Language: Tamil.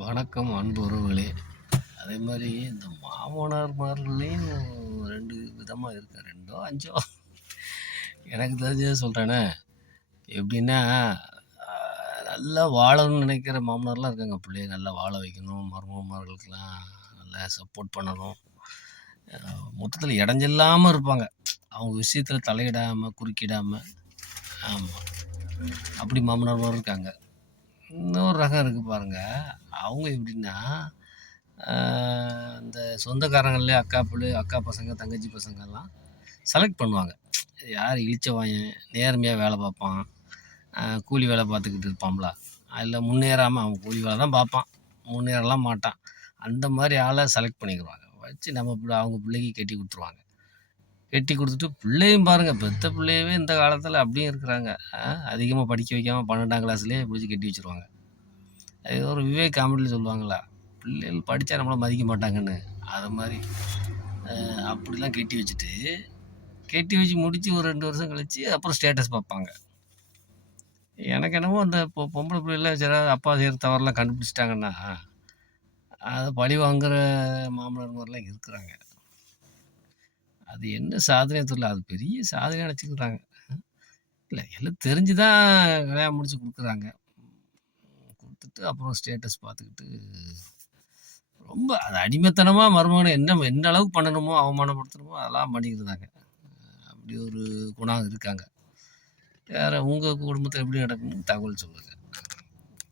வணக்கம் அன்பு உறவுகளே. அதே மாதிரி இந்த மாமனார்மார்கள்லேயும் 2 விதமாக இருக்கு. 2ஓ 5ஓ எனக்கு தெரிஞ்சதை சொல்கிறேனே. எப்படின்னா, நல்லா வாழணும்னு நினைக்கிற மாமனார்லாம் இருக்காங்க. பிள்ளைய நல்லா வாழ வைக்கணும், மருமகமார்களுக்கெல்லாம் நல்லா சப்போர்ட் பண்ணணும். மொத்தத்தில் இடைஞ்சல்லாமல் இருப்பாங்க. அவங்க விஷயத்தில் தலையிடாமல் குறுக்கிடாமல். ஆமாம், அப்படி மாமனார்மாரும் இருக்காங்க. இன்னொரு ரகம் இருக்குது பாருங்கள். அவங்க எப்படின்னா, இந்த சொந்தக்காரங்கள்லேயே அக்கா பசங்க தங்கச்சி பசங்கள்லாம் செலக்ட் பண்ணுவாங்க. யார் இளிச்சவாயன், நேர்மையாக வேலை பார்ப்பான், கூலி வேலை பார்த்துக்கிட்டு இருப்பான்ல, அதில் முன்னேறாமல் அவன் கூலி வேலை தான் பார்ப்பான், முன்னேறலாம் மாட்டான். அந்த மாதிரி ஆளை செலக்ட் பண்ணிக்கிடுவாங்க. வச்சு அவங்க பிள்ளைக்கு கட்டி கொடுத்துருவாங்க. கட்டி கொடுத்துட்டு பிள்ளையும் பாருங்கள், பெற்ற பிள்ளையவே இந்த காலத்தில் அப்படியும் இருக்கிறாங்க. அதிகமாக படிக்க வைக்காமல் 12ஆம் கிளாஸ்லேயே பிடிச்சி கட்டி வச்சுருவாங்க. அது ஒரு விவேக் காமெடியில் சொல்லுவாங்களா, பிள்ளைகள் படித்தா நம்மளை மதிக்க மாட்டாங்கன்னு. அது மாதிரி அப்படிலாம் கட்டி வச்சு முடித்து ஒரு 2 வருஷம் கழித்து அப்புறம் ஸ்டேட்டஸ் பார்ப்பாங்க. எனக்கு என்னமோ அந்த பொம்பளை பிள்ளைலாம் சில அப்பா செய்கிற தவறெல்லாம் கண்டுபிடிச்சிட்டாங்கன்னா அதை பழி வாங்குகிற மாமனார் மாதிரிலாம் இருக்கிறாங்க. அது என்ன சாதனையாக தெரியல, அது பெரிய சாதனையாக நினச்சிக்கிறாங்க. இல்லை, எல்லாம் தெரிஞ்சு தான் கல்யாணம் முடிச்சு கொடுக்குறாங்க. கொடுத்துட்டு அப்புறம் ஸ்டேட்டஸ் பார்த்துக்கிட்டு ரொம்ப அது அடிமைத்தனமாக மருமகனை என்ன அளவுக்கு பண்ணணுமோ, அவமானப்படுத்தணுமோ அதெல்லாம் பண்ணிக்கிட்டு இருந்தாங்க. அப்படி ஒரு குணம் இருக்காங்க. வேறு உங்கள் குடும்பத்தில் எப்படி நடக்குன்னு தகவல் சொல்லுங்கள்.